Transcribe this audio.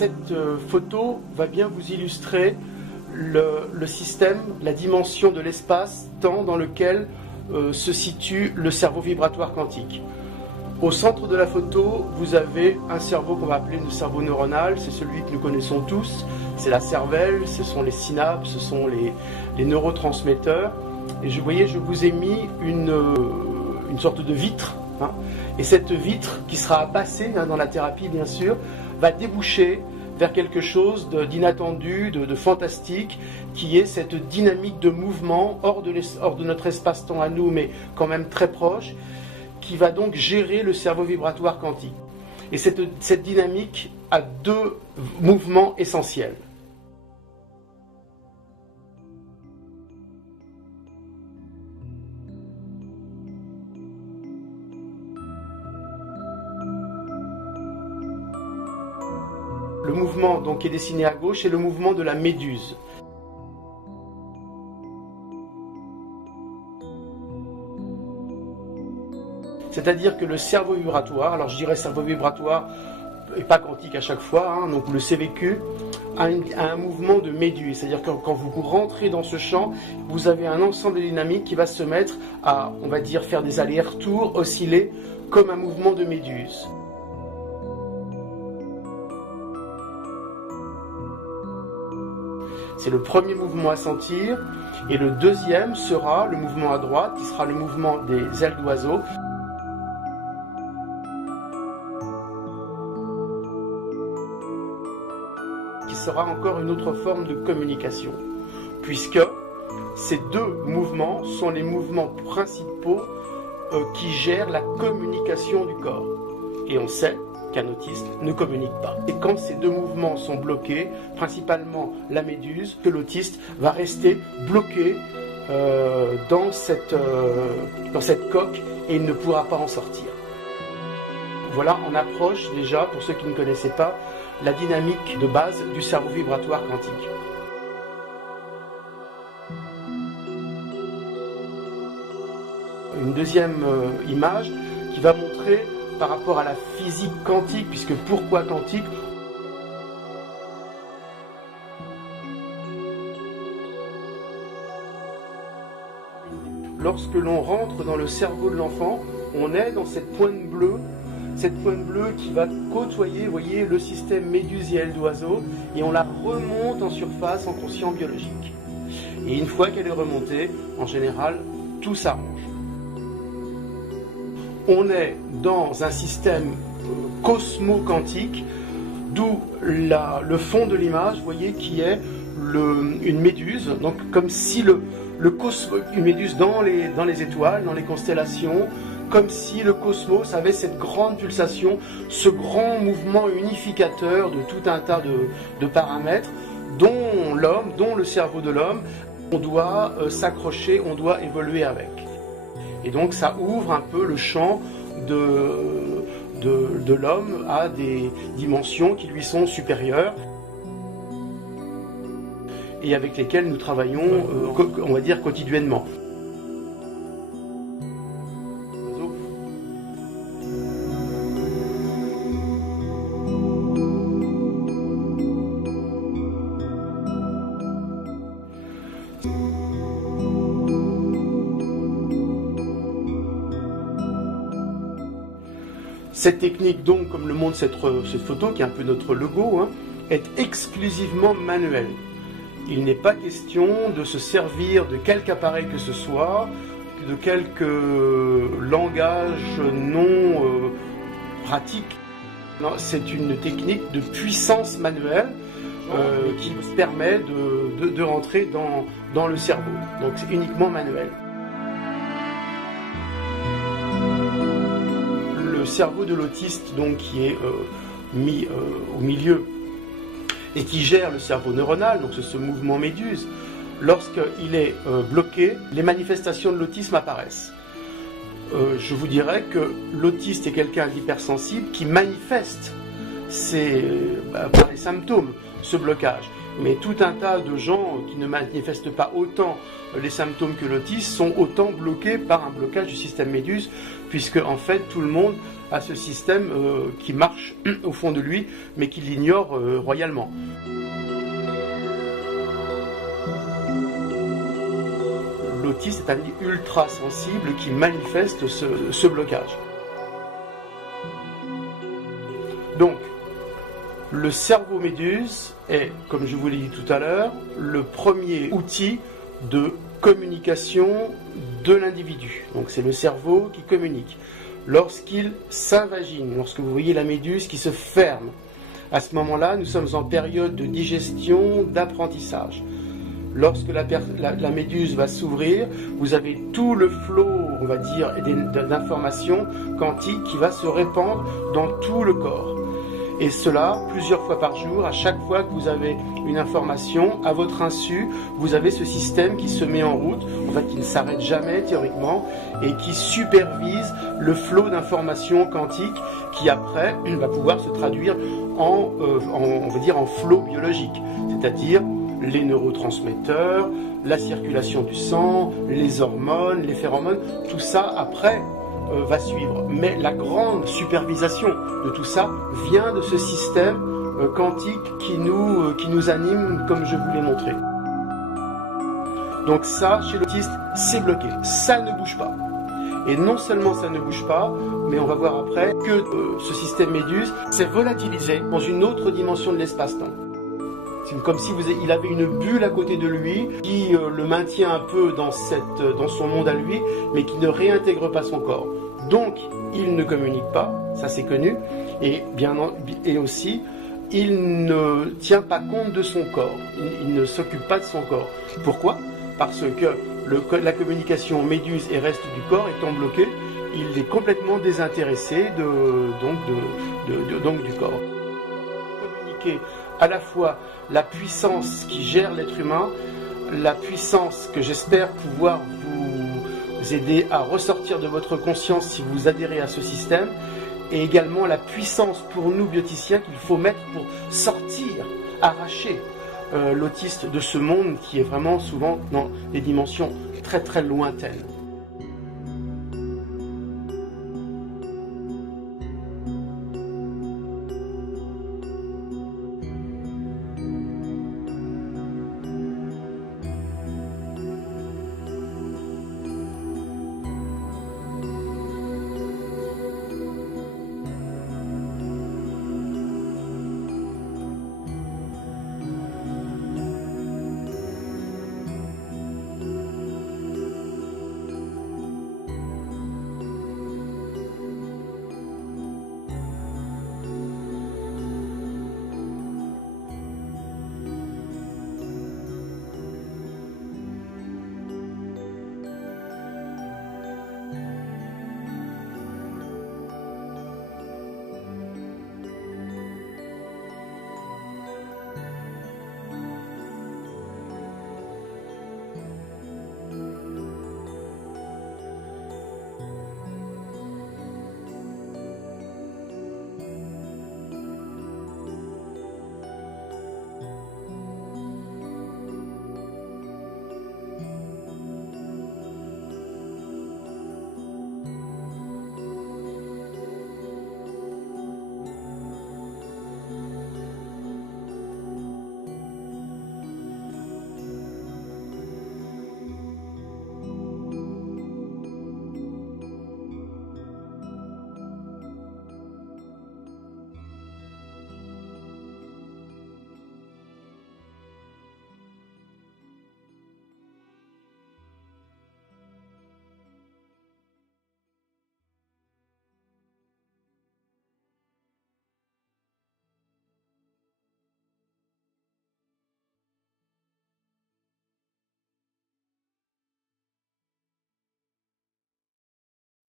cette photo va bien vous illustrer le système, la dimension de l'espace-temps dans lequel se situe le cerveau vibratoire quantique. Au centre de la photo, vous avez un cerveau qu'on va appeler le cerveau neuronal, c'est celui que nous connaissons tous, c'est la cervelle, ce sont les synapses, ce sont les neurotransmetteurs. Et je vous ai mis une sorte de vitre, hein, et cette vitre qui sera à passer dans la thérapie bien sûr, va déboucher vers quelque chose d'inattendu, de fantastique, qui est cette dynamique de mouvement hors de notre espace-temps à nous, mais quand même très proche, qui va donc gérer le cerveau vibratoire quantique. Et cette dynamique a deux mouvements essentiels. Le mouvement donc, qui est dessiné à gauche, c'est le mouvement de la méduse. C'est-à-dire que le cerveau vibratoire, alors je dirais cerveau vibratoire et pas quantique à chaque fois, hein, donc le CVQ a un mouvement de méduse. C'est-à-dire que quand vous rentrez dans ce champ, vous avez un ensemble dynamique qui va se mettre à, on va dire, faire des allers-retours, osciller comme un mouvement de méduse. C'est le premier mouvement à sentir, et le deuxième sera le mouvement à droite, qui sera le mouvement des ailes d'oiseau. Qui sera encore une autre forme de communication, puisque ces deux mouvements sont les mouvements principaux qui gèrent la communication du corps. Et on sait qu'un autiste ne communique pas. Et quand ces deux mouvements sont bloqués, principalement la méduse, que l'autiste va rester bloqué dans cette coque et il ne pourra pas en sortir. Voilà, on approche déjà, pour ceux qui ne connaissaient pas, la dynamique de base du cerveau vibratoire quantique. Une deuxième image qui va montrer par rapport à la physique quantique, puisque pourquoi quantique? Lorsque l'on rentre dans le cerveau de l'enfant, on est dans cette pointe bleue qui va côtoyer, vous voyez, le système médusiel d'oiseau, et on la remonte en surface en quotient biologique. Et une fois qu'elle est remontée, en général, tout s'arrange. On est dans un système cosmo-quantique, d'où le fond de l'image, vous voyez, qui est une méduse, donc comme si une méduse dans les étoiles, dans les constellations, comme si le cosmos avait cette grande pulsation, ce grand mouvement unificateur de tout un tas de paramètres, dont le cerveau de l'homme, on doit s'accrocher, on doit évoluer avec. Et donc ça ouvre un peu le champ de l'homme à des dimensions qui lui sont supérieures et avec lesquelles nous travaillons, on va dire, quotidiennement. Cette technique, donc, comme le montre cette photo, qui est un peu notre logo, hein, est exclusivement manuelle. Il n'est pas question de se servir de quelque appareil que ce soit, de quelque langage non pratique. Non, c'est une technique de puissance manuelle qui permet de rentrer dans le cerveau. Donc c'est uniquement manuel. Le cerveau de l'autiste, donc, qui est mis au milieu et qui gère le cerveau neuronal, donc c'est ce mouvement méduse, lorsqu'il est bloqué, les manifestations de l'autisme apparaissent. Je vous dirais que l'autiste est quelqu'un d'hypersensible qui manifeste par les symptômes ce blocage. Mais tout un tas de gens qui ne manifestent pas autant les symptômes que l'autisme sont autant bloqués par un blocage du système méduse puisque en fait tout le monde a ce système qui marche au fond de lui, mais qui l'ignore royalement. L'autiste est un ultra sensible qui manifeste ce blocage. Donc, le cerveau méduse est, comme je vous l'ai dit tout à l'heure, le premier outil de communication de l'individu. Donc c'est le cerveau qui communique. Lorsqu'il s'invagine, lorsque vous voyez la méduse qui se ferme, à ce moment-là, nous sommes en période de digestion, d'apprentissage. Lorsque la méduse va s'ouvrir, vous avez tout le flot, on va dire, d'informations quantiques qui va se répandre dans tout le corps. Et cela, plusieurs fois par jour, à chaque fois que vous avez une information, à votre insu, vous avez ce système qui se met en route, en fait qui ne s'arrête jamais théoriquement, et qui supervise le flot d'informations quantiques qui après va pouvoir se traduire on va dire en flot biologique, c'est-à-dire les neurotransmetteurs, la circulation du sang, les hormones, les phéromones, tout ça après va suivre. Mais la grande supervision de tout ça vient de ce système quantique qui nous anime, comme je vous l'ai montré. Donc ça, chez l'autiste, c'est bloqué. Ça ne bouge pas. Et non seulement ça ne bouge pas, mais on va voir après que ce système méduse s'est volatilisé dans une autre dimension de l'espace-temps. C'est comme si il avait une bulle à côté de lui qui le maintient un peu dans son monde à lui, mais qui ne réintègre pas son corps. Donc, il ne communique pas, ça c'est connu, et aussi, il ne tient pas compte de son corps, il ne s'occupe pas de son corps. Pourquoi? Parce que la communication méduse et reste du corps étant bloquée, il est complètement désintéressé donc du corps. Communiquer à la fois la puissance qui gère l'être humain, la puissance que j'espère pouvoir vous aider à ressortir de votre conscience si vous adhérez à ce système, et également la puissance pour nous bioticiens qu'il faut mettre pour sortir, arracher l'autiste de ce monde qui est vraiment souvent dans des dimensions très très lointaines.